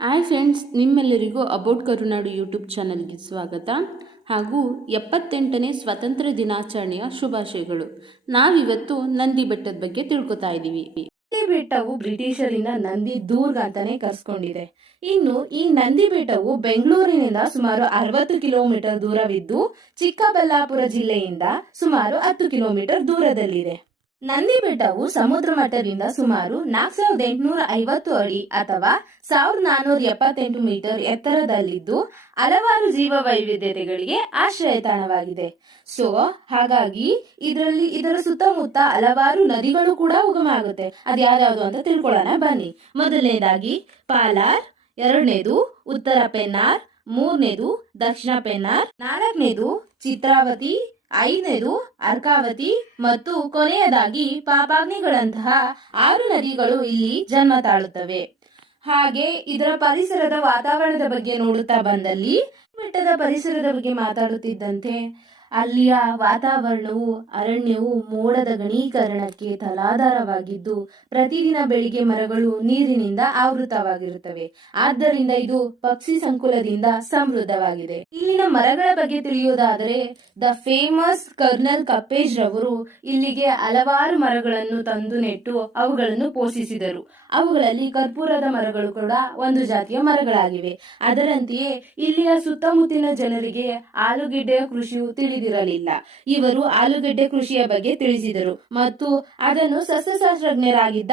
Hi friends, ನಿಮ್ಮೆಲ್ಲರಿಗೂ about Karunadu YouTube ಚಾನಲ್ಗೆ ಸ್ವಾಗತ ಹಾಗೂ 78ನೇ ಸ್ವಾತಂತ್ರ್ಯ ದಿನಾಚರಣೆಯ ಶುಭಾಶಯಗಳು. ನಾವಿವತ್ತು ನಂದಿ ಬೆಟ್ಟದ ಬಗ್ಗೆ ತಿಳ್ಕೊತಾ ಇದ್ದೀವಿ. ನಂದಿ ಬೆಟ್ಟವು ಬ್ರಿಟಿಷರಿಂದ ನಂದಿ ದೂರ್ಗ್ ಅಂತಾನೆ ಕರ್ಸ್ಕೊಂಡಿದೆ. ಇನ್ನು ಈ ನಂದಿ ಬೆಟ್ಟವು ಬೆಂಗಳೂರಿನಿಂದ ಸುಮಾರು 60 ಕಿಲೋಮೀಟರ್ ದೂರವಿದ್ದು ಚಿಕ್ಕಬಳ್ಳಾಪುರ ಜಿಲ್ಲೆಯಿಂದ ಸುಮಾರು 10 ಕಿಲೋಮೀಟರ್ ದೂರದಲ್ಲಿದೆ. ನಂದಿ ಬೆಟ್ಟವು ಸಮುದ್ರ ಮಟ್ಟದಿಂದ ಸುಮಾರು 4850 ಅಡಿ ಅಥವಾ 1478 ಮೀಟರ್ ಎತ್ತರದಲ್ಲಿದ್ದು ಹಲವಾರು ಜೀವ ವೈವಿಧ್ಯತೆಗಳಿಗೆ ಆಶ್ರಯ ತಾಣವಾಗಿದೆ. ಹಾಗಾಗಿ ಇದರ ಸುತ್ತಮುತ್ತ ಹಲವಾರು ನದಿಗಳು ಕೂಡ ಉಗಮ ಆಗುತ್ತೆ. ಅದ್ಯಾವ್ಯಾವುದು ಅಂತ ತಿಳ್ಕೊಳ್ಳೋಣ ಬನ್ನಿ. ಮೊದಲನೇದಾಗಿ ಪಾಲಾರ್, ಎರಡನೇದು ಉತ್ತರ ಪೆನ್ನಾರ್, ಮೂರನೇದು ದಕ್ಷಿಣ ಪೆನ್ನಾರ್, ನಾಲ್ಕನೇದು ಚಿತ್ರಾವತಿ, ಐದನೇದು ಅರ್ಕಾವತಿ ಮತ್ತು ಕೊನೆಯದಾಗಿ ಪಾಪಾಗ್ನಿಗಳಂತಹ 6 ನದಿಗಳು ಇಲ್ಲಿ ಜನ್ಮ ತಾಳುತ್ತವೆ. ಹಾಗೆ ಇದರ ಪರಿಸರದ ವಾತಾವರಣದ ಬಗ್ಗೆ ನೋಡುತ್ತಾ ಬಂದಲ್ಲಿ ಬೆಟ್ಟದ ಪರಿಸರದ ಬಗ್ಗೆ ಮಾತಾಡುತ್ತಿದ್ದಂತೆ ಅಲ್ಲಿಯ ವಾತಾವರಣವು ಅರಣ್ಯವು ಮೋಡದ ಗಣೀಕರಣಕ್ಕೆ ತಲಾಧಾರವಾಗಿದ್ದು ಪ್ರತಿದಿನ ಬೆಳಿಗ್ಗೆ ಮರಗಳು ನೀರಿನಿಂದ ಆವೃತವಾಗಿರುತ್ತವೆ. ಆದ್ದರಿಂದ ಇದು ಪಕ್ಷಿ ಸಂಕುಲದಿಂದ ಸಮೃದ್ಧವಾಗಿದೆ. ಇಲ್ಲಿನ ಮರಗಳ ಬಗ್ಗೆ ತಿಳಿಯುವುದಾದರೆ ದ ಫೇಮಸ್ ಕರ್ನಲ್ ಕಪ್ಪೇಜ್ ರವರು ಇಲ್ಲಿಗೆ ಹಲವಾರು ಮರಗಳನ್ನು ತಂದು ನೆಟ್ಟು ಅವುಗಳನ್ನು ಪೋಷಿಸಿದರು. ಅವುಗಳಲ್ಲಿ ಕರ್ಪೂರದ ಮರಗಳು ಕೂಡ ಒಂದು ಜಾತಿಯ ಮರಗಳಾಗಿವೆ. ಅದರಂತೆಯೇ ಇಲ್ಲಿಯ ಸುತ್ತಮುತ್ತಲಿನ ಜನರಿಗೆ ಆಲೂಗೆಡ್ಡೆಯ ಕೃಷಿಯು ತಿಳಿದಿರಲಿಲ್ಲ. ಇವರು ಆಲೂಗೆಡ್ಡೆ ಕೃಷಿಯ ಬಗ್ಗೆ ತಿಳಿಸಿದರು ಮತ್ತು ಅದನ್ನು ಸಸ್ಯಶಾಸ್ತ್ರಜ್ಞರಾಗಿದ್ದ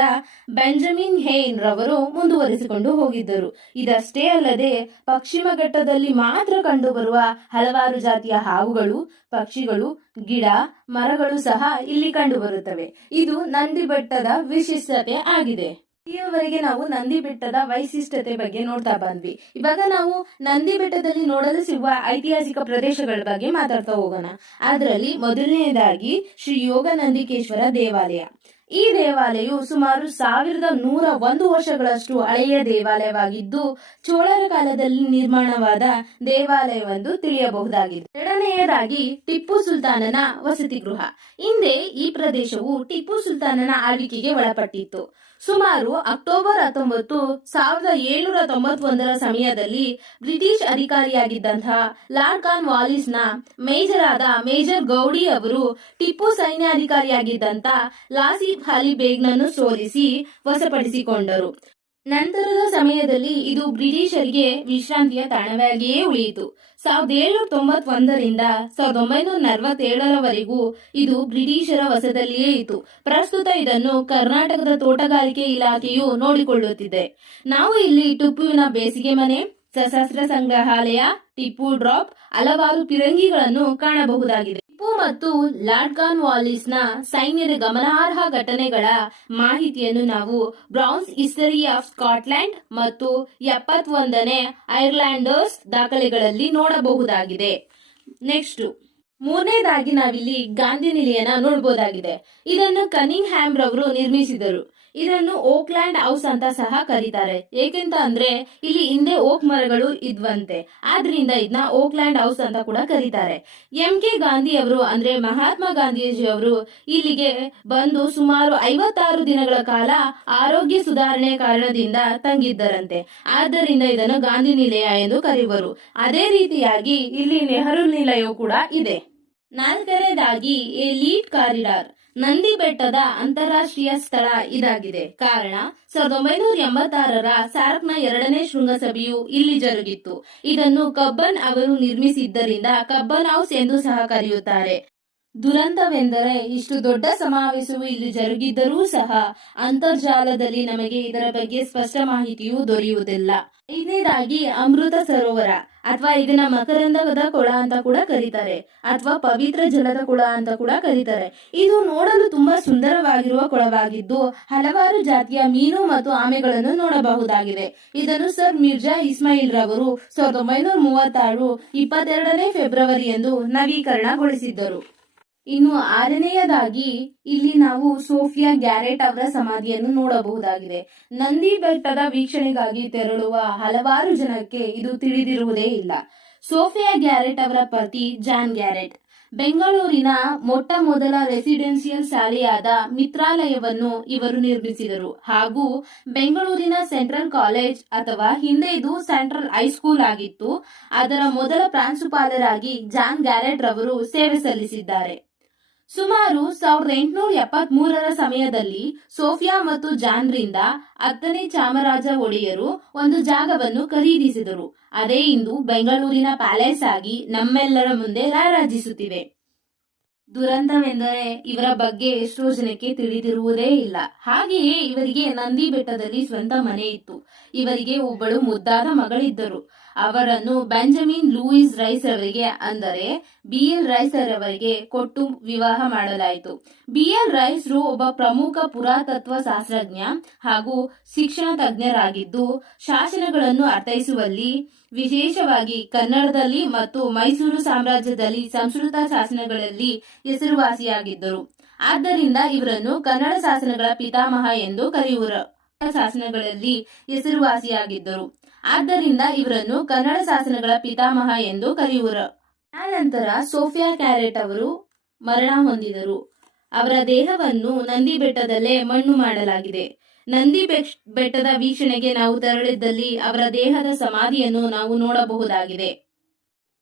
ಬೆಂಜಮಿನ್ ಹೇನ್ ರವರು ಮುಂದುವರಿಸಿಕೊಂಡು ಹೋಗಿದ್ದರು. ಇದಷ್ಟೇ ಅಲ್ಲದೆ ಪಶ್ಚಿಮ ಘಟ್ಟದಲ್ಲಿ ಮಾತ್ರ ಕಂಡುಬರುವ ಹಲವಾರು ಜಾತಿಯ ಹಾವುಗಳು, ಪಕ್ಷಿಗಳು, ಗಿಡ ಮರಗಳು ಸಹ ಇಲ್ಲಿ ಕಂಡುಬರುತ್ತವೆ. ಇದು ನಂದಿ ಬೆಟ್ಟದ ವಿಶಿಷ್ಟತೆ ಆಗಿದೆ. ಇಲ್ಲಿಯವರೆಗೆ ನಾವು ನಂದಿ ಬೆಟ್ಟದ ವೈಶಿಷ್ಟ್ಯತೆ ಬಗ್ಗೆ ನೋಡ್ತಾ ಬಂದ್ವಿ. ಇವಾಗ ನಾವು ನಂದಿ ಬೆಟ್ಟದಲ್ಲಿ ನೋಡಲು ಸಿಗುವ ಐತಿಹಾಸಿಕ ಪ್ರದೇಶಗಳ ಬಗ್ಗೆ ಮಾತಾಡ್ತಾ ಹೋಗೋಣ. ಅದರಲ್ಲಿ ಮೊದಲನೆಯದಾಗಿ ಶ್ರೀ ಯೋಗ ನಂದಿಕೇಶ್ವರ ದೇವಾಲಯ. ಈ ದೇವಾಲಯವು ಸುಮಾರು 1101 ವರ್ಷಗಳಷ್ಟು ಹಳೆಯ ದೇವಾಲಯವಾಗಿದ್ದು ಚೋಳರ ಕಾಲದಲ್ಲಿ ನಿರ್ಮಾಣವಾದ ದೇವಾಲಯವೆಂದು ತಿಳಿಯಬಹುದಾಗಿದೆ. ಎರಡನೆಯದಾಗಿ ಟಿಪ್ಪು ಸುಲ್ತಾನನ ವಸತಿ ಗೃಹ. ಹಿಂದೆ ಈ ಪ್ರದೇಶವು ಟಿಪ್ಪು ಸುಲ್ತಾನನ ಆಳ್ವಿಕೆಗೆ ಒಳಪಟ್ಟಿತ್ತು. ಸುಮಾರು ಅಕ್ಟೋಬರ್ 19, 1791 ಸಮಯದಲ್ಲಿ ಬ್ರಿಟಿಷ್ ಅಧಿಕಾರಿಯಾಗಿದ್ದಂತಹ ಲಾರ್ಡ್ ಕಾರ್ನ್ ವಾಲಿಸ್ ನ ಮೇಜರ್ ಗೌಡಿ ಅವರು ಟಿಪ್ಪು ಸೈನ್ಯಾಧಿಕಾರಿಯಾಗಿದ್ದಂತ ಲಾಸಿ ಅಲಿ ಬೇಗ್ನನ್ನು ಸೋಲಿಸಿ ವಶಪಡಿಸಿಕೊಂಡರು. ನಂತರದ ಸಮಯದಲ್ಲಿ ಇದು ಬ್ರಿಟಿಷರಿಗೆ ವಿಶ್ರಾಂತಿಯ ತಾಣವಾಗಿಯೇ ಉಳಿಯಿತು. 1791ರಿಂದ 1947ರವರೆಗೂ ಇದು ಬ್ರಿಟಿಷರ ವಶದಲ್ಲಿಯೇ ಇತ್ತು. ಪ್ರಸ್ತುತ ಇದನ್ನು ಕರ್ನಾಟಕದ ತೋಟಗಾರಿಕೆ ಇಲಾಖೆಯು ನೋಡಿಕೊಳ್ಳುತ್ತಿದೆ. ನಾವು ಇಲ್ಲಿ ಟಿಪ್ಪುವಿನ ಬೇಸಿಗೆ ಮನೆ, ಸಶಸ್ತ್ರ ಸಂಗ್ರಹಾಲಯ, ಟಿಪ್ಪು ಡ್ರಾಪ್, ಹಲವಾರು ಪಿರಂಗಿಗಳನ್ನು ಕಾಣಬಹುದಾಗಿದೆ. ಟಿಪ್ಪು ಮತ್ತು ಲಾರ್ಡ್ ಕಾರ್ನ್ ವಾಲಿಸ್ ನ ಸೈನ್ಯದ ಗಮನಾರ್ಹ ಘಟನೆಗಳ ಮಾಹಿತಿಯನ್ನು ನಾವು ಬ್ರೌನ್ಸ್ ಹಿಸ್ಟರಿ ಆಫ್ ಸ್ಕಾಟ್ಲೆಂಡ್ ಮತ್ತು 71ನೇ ಐರ್ಲ್ಯಾಂಡರ್ಸ್ ದಾಖಲೆಗಳಲ್ಲಿ ನೋಡಬಹುದಾಗಿದೆ. ನೆಕ್ಸ್ಟ್ ಮೂರನೇದಾಗಿ ನಾವಿಲ್ಲಿ ಗಾಂಧಿ ನಿಲಯನ ನೋಡಬಹುದಾಗಿದೆ. ಇದನ್ನು ಕನಿಂಗ್ ಹ್ಯಾಮ್ ರವರು ನಿರ್ಮಿಸಿದರು. ಇದನ್ನು ಓಕ್ಲ್ಯಾಂಡ್ ಹೌಸ್ ಅಂತ ಸಹ ಕರೀತಾರೆ. ಏಕೆಂತ ಅಂದ್ರೆ ಇಲ್ಲಿ ಹಿಂದೆ ಓಕ್ ಮರಗಳು ಇದ್ವಂತೆ, ಆದ್ರಿಂದ ಇದನ್ನ ಓಕ್ಲ್ಯಾಂಡ್ ಹೌಸ್ ಅಂತ ಕೂಡ ಕರೀತಾರೆ. MK ಗಾಂಧಿ ಅವರು ಅಂದ್ರೆ ಮಹಾತ್ಮ ಗಾಂಧೀಜಿ ಅವರು ಇಲ್ಲಿಗೆ ಬಂದು ಸುಮಾರು 56 ದಿನಗಳ ಕಾಲ ಆರೋಗ್ಯ ಸುಧಾರಣೆ ಕಾರಣದಿಂದ ತಂಗಿದ್ದರಂತೆ. ಆದ್ದರಿಂದ ಇದನ್ನು ಗಾಂಧಿ ನಿಲಯ ಎಂದು ಕರೆಯುವರು. ಅದೇ ರೀತಿಯಾಗಿ ಇಲ್ಲಿ ನೆಹರು ನಿಲಯವೂ ಕೂಡ ಇದೆ. ನಾಲ್ಕನೇದಾಗಿ ಎಲೀಟ್ ಕಾರಿಡಾರ್. ನಂದಿ ಬೆಟ್ಟದ ಅಂತಾರಾಷ್ಟ್ರೀಯ ಸ್ಥಳ ಇದಾಗಿದೆ. ಕಾರಣ 1986ರ ಸಾರ್ಕ್ನ 2ನೇ ಶೃಂಗಸಭೆಯು ಇಲ್ಲಿ ಜರುಗಿತ್ತು. ಇದನ್ನು ಕಬ್ಬನ್ ಅವರು ನಿರ್ಮಿಸಿದ್ದರಿಂದ ಕಬ್ಬನ್ ಹೌಸ್ ಎಂದು ಸಹ ಕರೆಯುತ್ತಾರೆ. ದುರಂತವೆಂದರೆ ಇಷ್ಟು ದೊಡ್ಡ ಸಮಾವೇಶವು ಇಲ್ಲಿ ಜರುಗಿದ್ದರೂ ಸಹ ಅಂತರ್ಜಾಲದಲ್ಲಿ ನಮಗೆ ಇದರ ಬಗ್ಗೆ ಸ್ಪಷ್ಟ ಮಾಹಿತಿಯು ದೊರೆಯುವುದಿಲ್ಲ. ಐದನೇದಾಗಿ ಅಮೃತ ಸರೋವರ ಅಥವಾ ಇದನ್ನ ಮಕರಂದದ ಕೊಳ ಅಂತ ಕೂಡ ಕರೀತಾರೆ ಅಥವಾ ಪವಿತ್ರ ಜಲದ ಕೊಳ ಅಂತ ಕೂಡ ಕರೀತಾರೆ. ಇದು ನೋಡಲು ತುಂಬಾ ಸುಂದರವಾಗಿರುವ ಕೊಳವಾಗಿದ್ದು ಹಲವಾರು ಜಾತಿಯ ಮೀನು ಮತ್ತು ಆಮೆಗಳನ್ನು ನೋಡಬಹುದಾಗಿದೆ. ಇದನ್ನು ಸರ್ ಮಿರ್ಜಾ ಇಸ್ಮಾಯಿಲ್ ರವರು 1936 22ನೇ ಫೆಬ್ರವರಿಯಂದು ನವೀಕರಣಗೊಳಿಸಿದ್ದರು. ಇನ್ನು ಆರನೆಯದಾಗಿ ಇಲ್ಲಿ ನಾವು ಸೋಫಿಯಾ ಗ್ಯಾರೆಟ್ ಅವರ ಸಮಾಧಿಯನ್ನು ನೋಡಬಹುದಾಗಿದೆ. ನಂದಿ ಬೆಟ್ಟದ ವೀಕ್ಷಣೆಗಾಗಿ ತೆರಳುವ ಹಲವಾರು ಜನಕ್ಕೆ ಇದು ತಿಳಿದಿರುವುದೇ ಇಲ್ಲ. ಸೋಫಿಯಾ ಗ್ಯಾರೆಟ್ ಅವರ ಪತಿ ಜಾನ್ ಗ್ಯಾರೆಟ್ ಬೆಂಗಳೂರಿನ ಮೊಟ್ಟ ಮೊದಲ ರೆಸಿಡೆನ್ಸಿಯಲ್ ಶಾಲೆಯಾದ ಮಿತ್ರಾಲಯವನ್ನು ಇವರು ನಿರ್ಮಿಸಿದರು ಹಾಗೂ ಬೆಂಗಳೂರಿನ ಸೆಂಟ್ರಲ್ ಕಾಲೇಜ್ ಅಥವಾ ಹಿಂದೆ ಇದು ಸೆಂಟ್ರಲ್ ಹೈಸ್ಕೂಲ್ ಆಗಿತ್ತು. ಅದರ ಮೊದಲ ಪ್ರಾಂಶುಪಾಲರಾಗಿ ಜಾನ್ ಗ್ಯಾರೆಟ್ ರವರು ಸೇವೆ ಸಲ್ಲಿಸಿದ್ದಾರೆ. ಸುಮಾರು 1873ರ ಸಮಯದಲ್ಲಿ ಸೋಫಿಯಾ ಮತ್ತು ಜಾನ್ರಿಂದ 10ನೇ ಚಾಮರಾಜ ಒಡೆಯರು ಒಂದು ಜಾಗವನ್ನು ಖರೀದಿಸಿದರು. ಅದೇ ಇಂದು ಬೆಂಗಳೂರಿನ ಪ್ಯಾಲೇಸ್ ಆಗಿ ನಮ್ಮೆಲ್ಲರ ಮುಂದೆ ರಾರಾಜಿಸುತ್ತಿವೆ. ದುರಂತವೆಂದರೆ ಇವರ ಬಗ್ಗೆ ಎಷ್ಟೋ ಜನಕ್ಕೆ ತಿಳಿದಿರುವುದೇ ಇಲ್ಲ. ಹಾಗೆಯೇ ಇವರಿಗೆ ನಂದಿ ಬೆಟ್ಟದಲ್ಲಿ ಸ್ವಂತ ಮನೆ ಇತ್ತು. ಇವರಿಗೆ ಒಬ್ಬಳು ಮುದ್ದಾದ ಮಗಳಿದ್ದರು. ಅವರನ್ನು ಬೆಂಜಮಿನ್ ಲೂಯಿಸ್ ರೈಸ್ ಅವರಿಗೆ ಅಂದರೆ BL ರೈಸ್ ಅವರಿಗೆ ಕೊಟ್ಟು ವಿವಾಹ ಮಾಡಲಾಯಿತು. BL ರೈಸ್ ಒಬ್ಬ ಪ್ರಮುಖ ಪುರಾತತ್ವ ಶಾಸ್ತ್ರಜ್ಞ ಹಾಗೂ ಶಿಕ್ಷಣ ತಜ್ಞರಾಗಿದ್ದು ಶಾಸನಗಳನ್ನು ಅರ್ಥೈಸುವಲ್ಲಿ ವಿಶೇಷವಾಗಿ ಕನ್ನಡದಲ್ಲಿ ಮತ್ತು ಮೈಸೂರು ಸಾಮ್ರಾಜ್ಯದಲ್ಲಿ ಸಂಸ್ಕೃತ ಶಾಸನಗಳಲ್ಲಿ ಹೆಸರುವಾಸಿಯಾಗಿದ್ದರು. ಆದ್ದರಿಂದ ಇವರನ್ನು ಕನ್ನಡ ಶಾಸನಗಳ ಪಿತಾಮಹ ಎಂದು ಕರೆಯುವರು. ಶಾಸನಗಳಲ್ಲಿ ಹೆಸರುವಾಸಿಯಾಗಿದ್ದರು. ಆದ್ದರಿಂದ ಇವರನ್ನು ಕನ್ನಡ ಶಾಸನಗಳ ಪಿತಾಮಹ ಎಂದು ಕರೆಯುವರು. ಆನಂತರ ಸೋಫಿಯಾ ಕ್ಯಾರೆಟ್ ಅವರು ಮರಣ ಹೊಂದಿದರು. ಅವರ ದೇಹವನ್ನು ನಂದಿ ಬೆಟ್ಟದಲ್ಲೇ ಮಣ್ಣು ಮಾಡಲಾಗಿದೆ. ನಂದಿ ಬೆಟ್ಟದ ವೀಕ್ಷಣೆಗೆ ನಾವು ತೆರಳಿದ್ದಲ್ಲಿ ಅವರ ದೇಹದ ಸಮಾಧಿಯನ್ನು ನಾವು ನೋಡಬಹುದಾಗಿದೆ.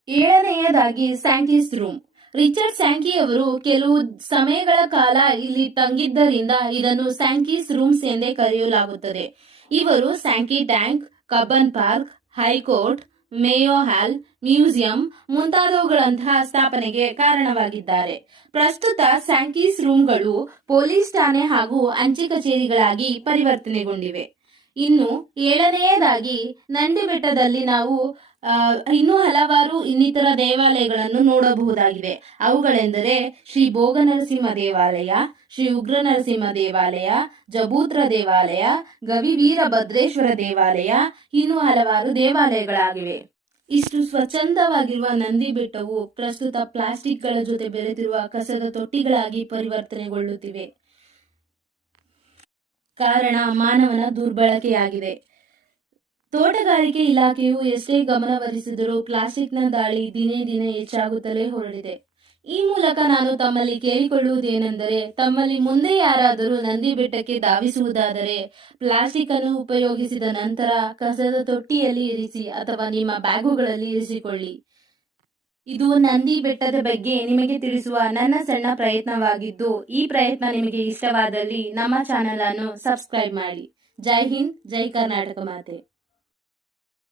7ನೇಯದಾಗಿ ಸ್ಯಾಂಕೀಸ್ ರೂಮ್. ರಿಚರ್ಡ್ ಸ್ಯಾಂಕಿ ಅವರು ಕೆಲವು ಸಮಯಗಳ ಕಾಲ ಇಲ್ಲಿ ತಂಗಿದ್ದರಿಂದ ಇದನ್ನು ಸ್ಯಾಂಕೀಸ್ ರೂಮ್ಸ್ ಎಂದೇ ಕರೆಯಲಾಗುತ್ತದೆ. ಇವರು Sankey Tank, Cubbon Park, High Court, Mayo Hall, museum ಮುಂತಾದವುಗಳಂತಹ ಸ್ಥಾಪನೆಗೆ ಕಾರಣವಾಗಿದ್ದಾರೆ. ಪ್ರಸ್ತುತ ಸ್ಯಾಂಕೀಸ್ ರೂಮ್ಗಳು ಪೊಲೀಸ್ ಠಾಣೆ ಹಾಗೂ ಅಂಚೆ ಕಚೇರಿಗಳಾಗಿ ಪರಿವರ್ತನೆಗೊಂಡಿವೆ. ಇನ್ನು 7ನೇಯದಾಗಿ ನಂದಿ ಬೆಟ್ಟದಲ್ಲಿ ನಾವು ಇನ್ನೂ ಹಲವಾರು ಇನ್ನಿತರ ದೇವಾಲಯಗಳನ್ನು ನೋಡಬಹುದಾಗಿದೆ. ಅವುಗಳೆಂದರೆ ಶ್ರೀ ಭೋಗನರಸಿಂಹ ದೇವಾಲಯ, ಶ್ರೀ ಉಗ್ರ ನರಸಿಂಹ ದೇವಾಲಯ, ಜಬೂತ್ರ ದೇವಾಲಯ, ಗವಿವೀರ ಭದ್ರೇಶ್ವರ ದೇವಾಲಯ, ಇನ್ನೂ ಹಲವಾರು ದೇವಾಲಯಗಳಾಗಿವೆ. ಇಷ್ಟು ಸ್ವಚ್ಛಂದವಾಗಿರುವ ನಂದಿ ಬೆಟ್ಟವು ಪ್ರಸ್ತುತ ಪ್ಲಾಸ್ಟಿಕ್ಗಳ ಜೊತೆ ಬೆರೆತಿರುವ ಕಸದ ತೊಟ್ಟಿಗಳಾಗಿ ಪರಿವರ್ತನೆಗೊಳ್ಳುತ್ತಿವೆ. ಕಾರಣ ಮಾನವನ ದುರ್ಬಳಕೆಯಾಗಿದೆ. ತೋಟಗಾರಿಕೆ ಇಲಾಖೆಯು ಎಷ್ಟೇ ಗಮನಹರಿಸಿದರೂ ಪ್ಲಾಸ್ಟಿಕ್ನ ದಾಳಿ ದಿನೇ ದಿನೇ ಹೆಚ್ಚಾಗುತ್ತಲೇ ಹೊರಟಿದೆ. ಈ ಮೂಲಕ ನಾನು ತಮ್ಮಲ್ಲಿ ಕೇಳಿಕೊಳ್ಳುವುದೇನೆಂದರೆ, ತಮ್ಮಲ್ಲಿ ಮುಂದೆ ಯಾರಾದರೂ ನಂದಿ ಬೆಟ್ಟಕ್ಕೆ ಧಾವಿಸುವುದಾದರೆ ಪ್ಲಾಸ್ಟಿಕ್ ಅನ್ನು ಉಪಯೋಗಿಸಿದ ನಂತರ ಕಸದ ತೊಟ್ಟಿಯಲ್ಲಿ ಇರಿಸಿ ಅಥವಾ ನಿಮ್ಮ ಬ್ಯಾಗುಗಳಲ್ಲಿ ಇರಿಸಿಕೊಳ್ಳಿ. ಇದು ನಂದಿ ಬೆಟ್ಟದ ಬಗ್ಗೆ ನಿಮಗೆ ತಿಳಿಸುವ ನನ್ನ ಸಣ್ಣ ಪ್ರಯತ್ನವಾಗಿದ್ದು, ಈ ಪ್ರಯತ್ನ ನಿಮಗೆ ಇಷ್ಟವಾದಲ್ಲಿ ನಮ್ಮ ಚಾನೆಲ್ ಅನ್ನು ಸಬ್ಸ್ಕ್ರೈಬ್ ಮಾಡಿ. ಜೈ ಹಿಂದ್, ಜೈ ಕರ್ನಾಟಕ ಮಾತೆ.